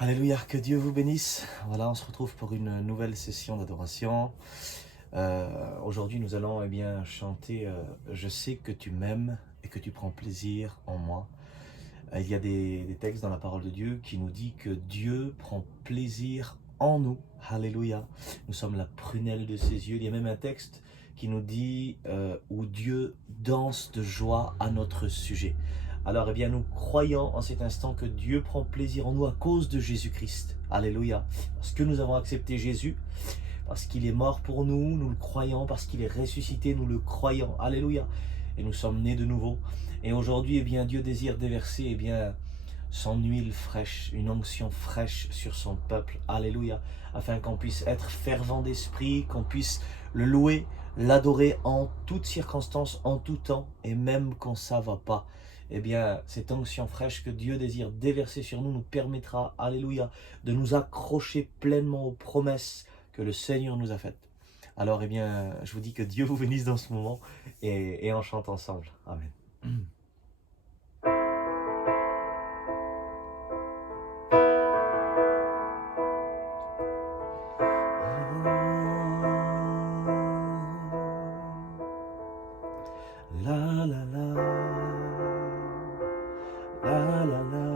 Alléluia, que Dieu vous bénisse. Voilà, on se retrouve pour une nouvelle session d'adoration. Aujourd'hui, nous allons chanter Je sais que tu m'aimes et que tu prends plaisir en moi. Il y a des textes dans la parole de Dieu qui nous dit que Dieu prend plaisir en nous. Alléluia. Nous sommes la prunelle de ses yeux. Il y a même un texte qui nous dit où Dieu danse de joie à notre sujet. Alors, nous croyons en cet instant que Dieu prend plaisir en nous à cause de Jésus-Christ. Alléluia. Parce que nous avons accepté Jésus, parce qu'il est mort pour nous, nous le croyons, parce qu'il est ressuscité, nous le croyons. Alléluia. Et nous sommes nés de nouveau. Et aujourd'hui, Dieu désire déverser son huile fraîche, une onction fraîche sur son peuple. Alléluia. Afin qu'on puisse être fervent d'esprit, qu'on puisse le louer, l'adorer en toutes circonstances, en tout temps, et même quand ça ne va pas. Cette onction fraîche que Dieu désire déverser sur nous permettra, alléluia, de nous accrocher pleinement aux promesses que le Seigneur nous a faites. Alors, je vous dis que Dieu vous bénisse dans ce moment et on chante ensemble. Amen. La la la, la la la,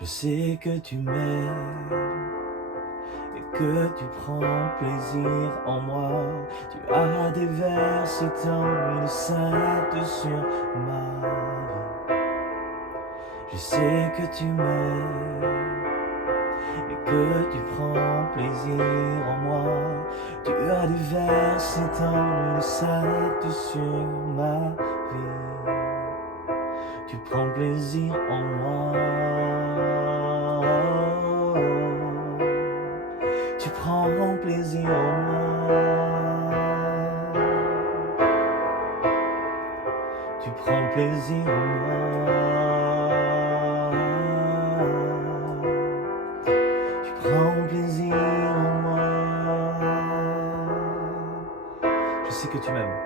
Je sais que tu m'aimes et que tu prends plaisir en moi. Tu as déversé ton huile sainte sur ma vie. Je sais que tu m'aimes et que tu prends plaisir en moi. Tu as déversé ton huile sainte sur ma vie. Tu prends plaisir en moi. Tu prends plaisir en moi. Tu prends plaisir en moi. Tu prends plaisir en moi. Je sais que tu m'aimes.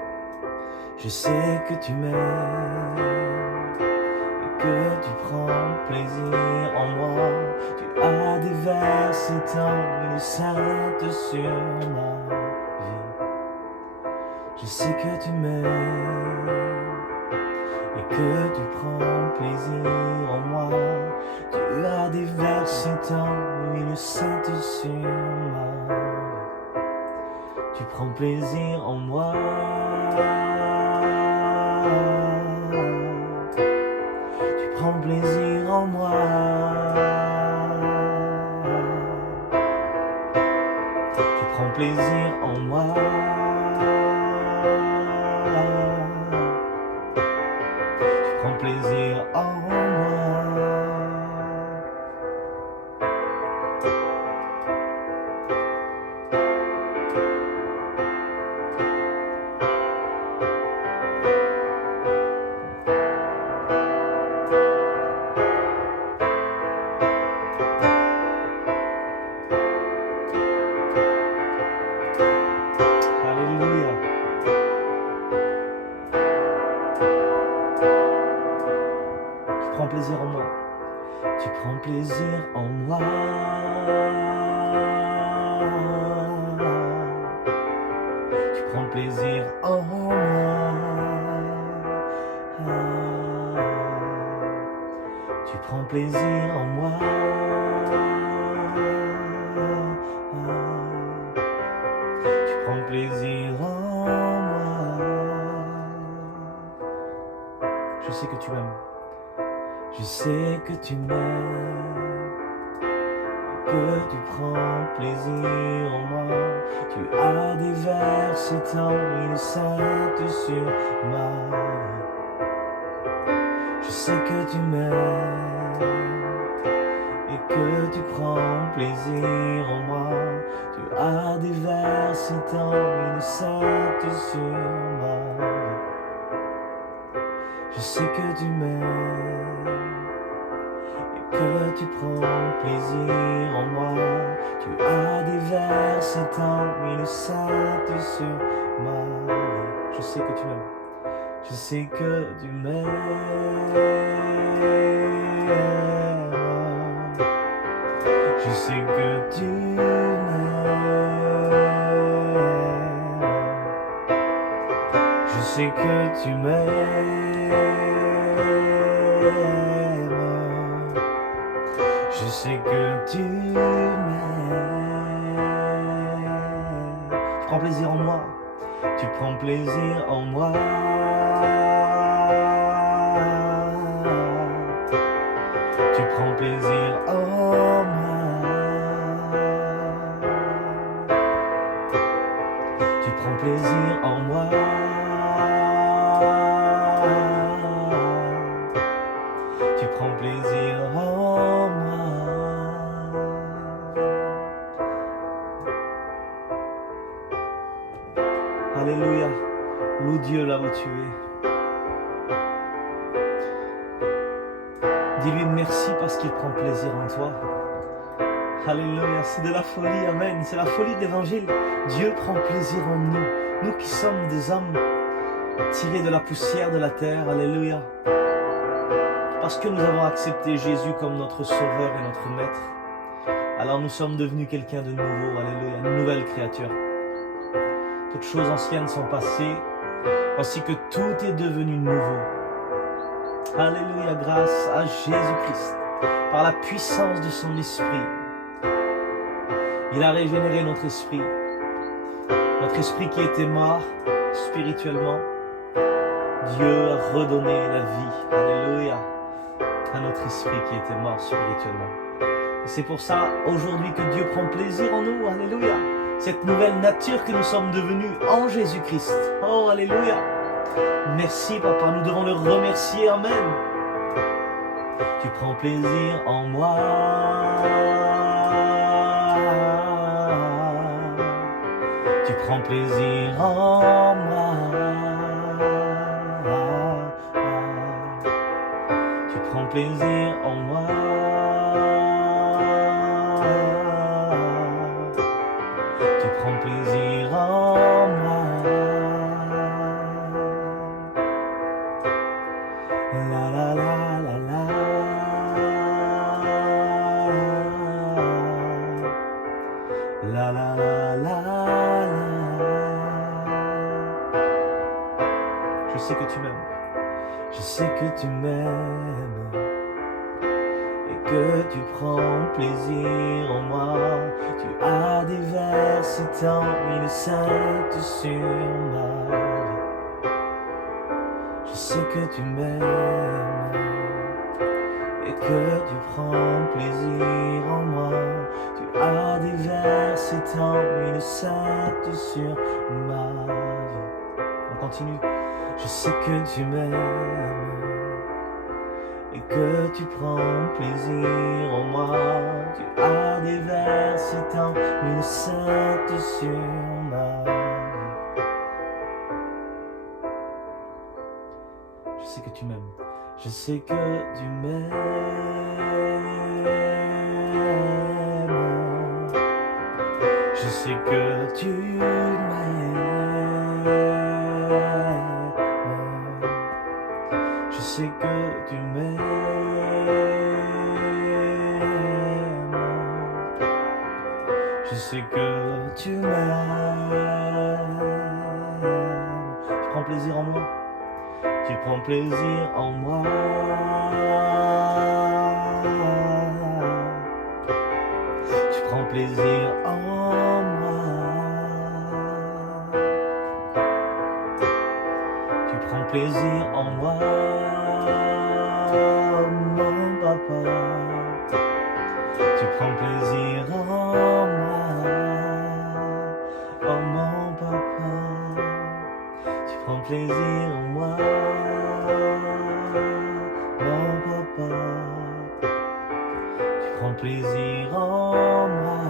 Je sais que tu m'aimes et que tu prends plaisir en moi. Tu as déversé ton huile sainte sur ma vie. Je sais que tu m'aimes et que tu prends plaisir en moi. Tu as déversé ton huile sainte sur ma vie. Tu prends plaisir en moi. Tu prends plaisir en moi. Tu prends plaisir en moi. Tu prends plaisir en moi. Alléluia. Tu prends plaisir en moi. Tu prends plaisir en moi. Tu prends plaisir en moi. Tu prends plaisir en moi. Tu prends plaisir en moi. Je sais que tu m'aimes. Je sais que tu m'aimes et que tu prends plaisir en moi. Tu as déversé ton huile sainte sur ma vie. Je sais que tu m'aimes et que tu prends plaisir en moi. Tu as déversé tant innocente sur ma vie. Je sais que tu m'aimes et que tu prends plaisir en moi. Tu as déversé tant innocente sur ma vie. Je sais que tu m'aimes. Je sais que tu m'aimes. Je sais que tu m'aimes. Je sais que tu m'aimes. Je sais que tu m'aimes. Tu prends plaisir en moi. Tu prends plaisir en moi. Tu prends plaisir en moi. Tu prends plaisir en moi. Tu prends plaisir en moi. Alléluia. Loue Dieu là où tu es. Dis-lui merci parce qu'il prend plaisir en toi. Alléluia, c'est de la folie, amen. C'est la folie de l'évangile. Dieu prend plaisir en nous. Nous qui sommes des hommes tirés de la poussière de la terre. Alléluia. Parce que nous avons accepté Jésus comme notre sauveur et notre maître. Alors nous sommes devenus quelqu'un de nouveau. Alléluia, une nouvelle créature. Toutes choses anciennes sont passées. Voici que tout est devenu nouveau. Alléluia, grâce à Jésus-Christ, par la puissance de son esprit. Il a régénéré notre esprit qui était mort spirituellement. Dieu a redonné la vie, alléluia, à notre esprit qui était mort spirituellement. Et c'est pour ça, aujourd'hui, que Dieu prend plaisir en nous, alléluia. Cette nouvelle nature que nous sommes devenus en Jésus-Christ. Oh, alléluia. Merci, Papa, nous devons le remercier, amen. Tu prends plaisir en moi. Tu prends plaisir en moi. Tu prends plaisir en moi. Tu prends plaisir en moi. La la la la la. La la la la la. Je sais que tu m'aimes. Je sais que tu m'aimes. Et que tu prends plaisir en moi. Tu as déversé tant innocente sur ma vie. Je sais que tu m'aimes et que tu prends plaisir en moi. Tu as déversé tant innocente sur ma vie. On continue. Je sais que tu m'aimes et que tu prends plaisir en moi. Tu as déversé tant innocente sur ma vie. Je sais que tu m'aimes. Je sais que tu m'aimes. Je sais que tu m'aimes. Je sais que tu m'aimes. Je sais que tu m'aimes. Tu prends plaisir en moi. Tu prends plaisir en moi. Tu prends plaisir en moi. Tu prends plaisir en moi, mon papa. Tu prends plaisir en moi, oh mon papa. Tu prends plaisir en moi, mon papa. Tu prends plaisir en moi,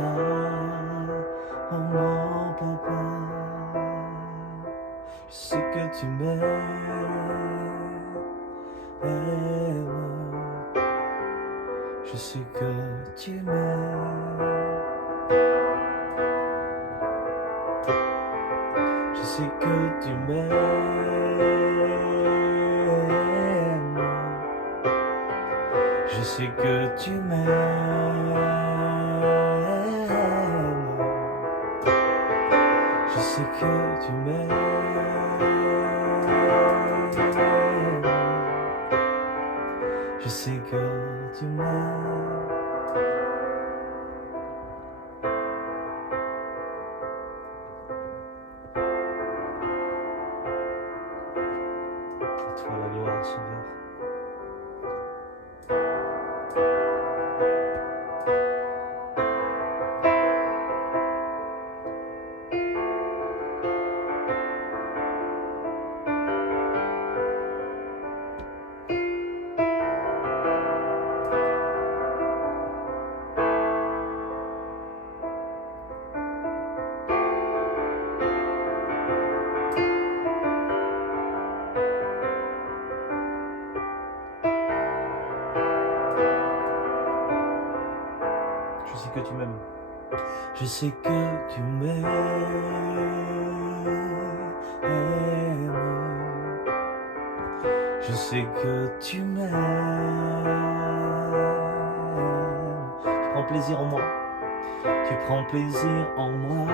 Je sais que tu m'aimes. Je sais que tu m'aimes. Je sais que tu m'aimes. Je sais que tu m'aimes. Je sais que tu m'aimes. Je sais que tu m'aimes. À toi la gloire, Sauveur. Je sais que tu m'aimes. Je sais que tu m'aimes. Je sais que tu m'aimes. Tu prends plaisir en moi. Tu prends plaisir en moi,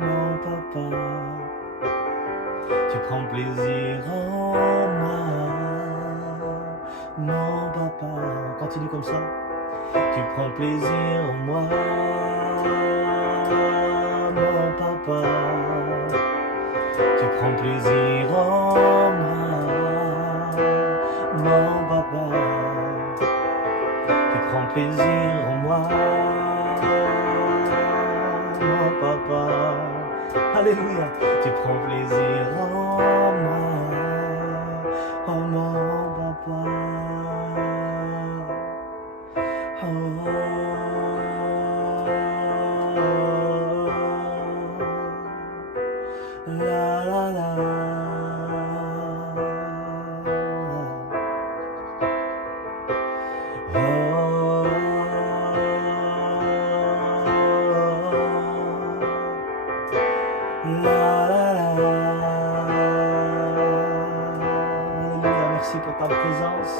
mon papa. Tu prends plaisir en moi, mon papa. On continue comme ça. Tu prends plaisir en moi, mon papa. Tu prends plaisir en moi, mon papa. Tu prends plaisir en moi, mon papa. Alléluia. Tu prends plaisir en moi, oh mon papa. La la la. Alléluia, merci pour ta présence.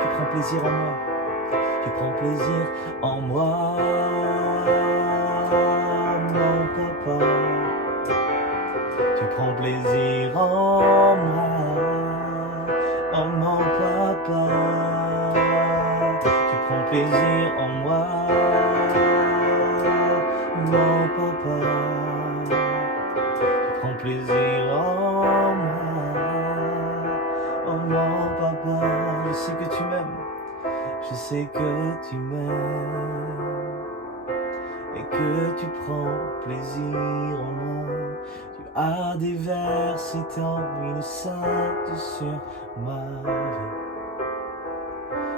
Tu prends plaisir en moi. Tu prends plaisir en moi, mon papa. Tu prends plaisir en moi, oh mon papa. Tu prends plaisir en moi, mon papa. Tu prends plaisir en moi, oh mon papa. Je sais que tu m'aimes. Je sais que tu m'aimes et que tu prends plaisir en moi. Tu as déversé ton huile sainte sur ma vie.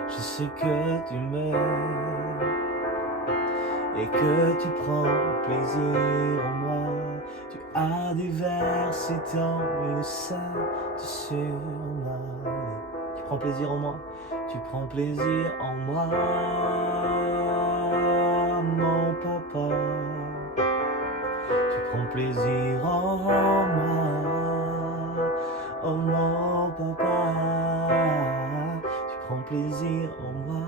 Je sais que tu m'aimes et que tu prends plaisir en moi. Tu as déversé ton huile sainte sur ma vie. Tu prends plaisir en moi. Tu prends plaisir en moi, mon papa. Tu prends plaisir en moi, oh mon papa. Tu prends plaisir en moi,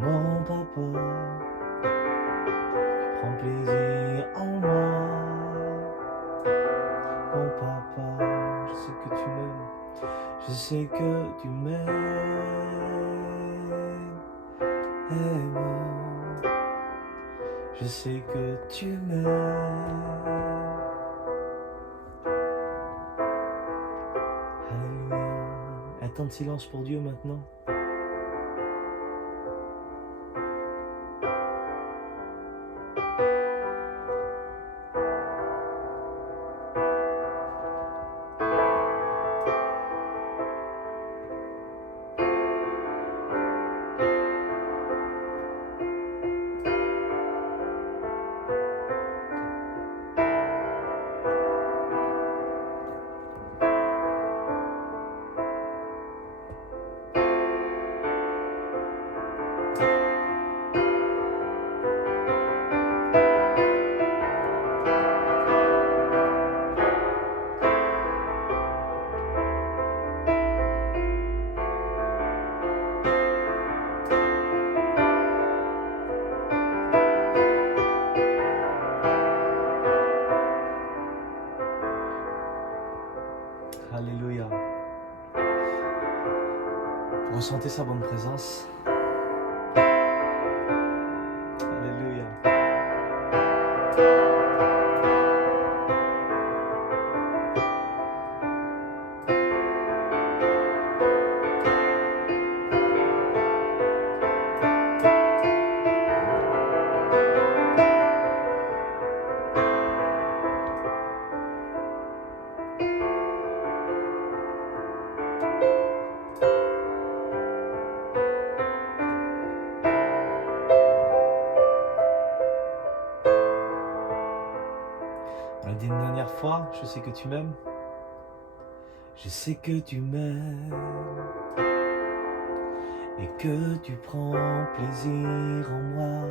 mon papa. Tu prends plaisir en moi, mon papa. Je sais que tu m'aimes. Je sais que tu m'aimes. Je sais que tu m'aimes. Alléluia. Un temps de silence pour Dieu maintenant. Alléluia. Ressentez sa bonne présence. Alléluia. On l'a dit une dernière fois, je sais que tu m'aimes. Je sais que tu m'aimes et que tu prends plaisir en moi.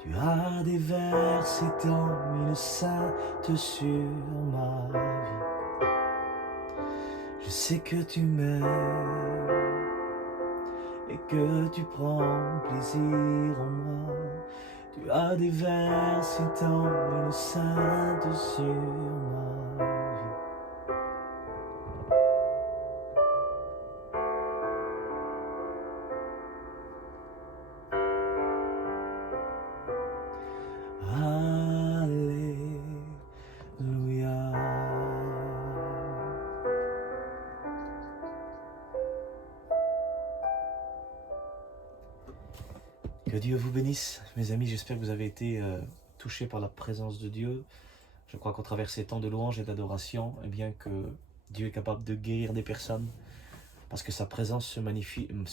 Tu as déversé ton huile sainte sur ma vie. Je sais que tu m'aimes et que tu prends plaisir en moi. Tu as déversé ton huile sainte sur ma vie. Alléluia. Que Dieu vous bénisse, mes amis. J'espère que vous avez été touchés par la présence de Dieu. Je crois qu'au travers ces temps de louange et d'adoration, eh bien que Dieu est capable de guérir des personnes parce que sa présence se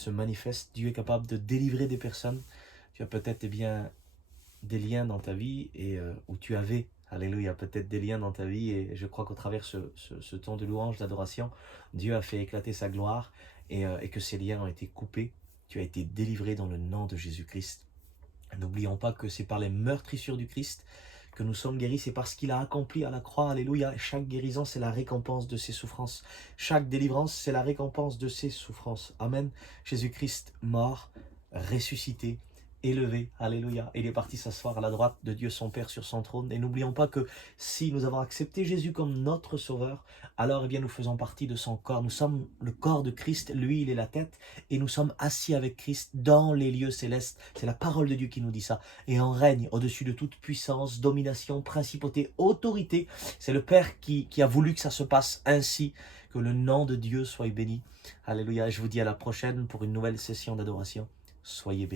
manifeste. Dieu est capable de délivrer des personnes. Tu as peut-être bien des liens dans ta vie et où tu avais, alléluia, peut-être des liens dans ta vie, et je crois qu'au travers ce temps de louange, d'adoration, Dieu a fait éclater sa gloire et que ces liens ont été coupés. Tu as été délivré dans le nom de Jésus-Christ. N'oublions pas que c'est par les meurtrissures du Christ que nous sommes guéris, c'est parce qu'il a accompli à la croix, alléluia. Chaque guérison, c'est la récompense de ses souffrances. Chaque délivrance, c'est la récompense de ses souffrances. Amen. Jésus-Christ mort, ressuscité, élevé, alléluia. Il est parti s'asseoir à la droite de Dieu son Père sur son trône. Et n'oublions pas que si nous avons accepté Jésus comme notre sauveur, alors eh bien nous faisons partie de son corps. Nous sommes le corps de Christ, lui il est la tête, et nous sommes assis avec Christ dans les lieux célestes. C'est la parole de Dieu qui nous dit ça. Et on règne au-dessus de toute puissance, domination, principauté, autorité. C'est le Père qui a voulu que ça se passe ainsi. Que le nom de Dieu soit béni. Alléluia. Je vous dis à la prochaine pour une nouvelle session d'adoration. Soyez bénis.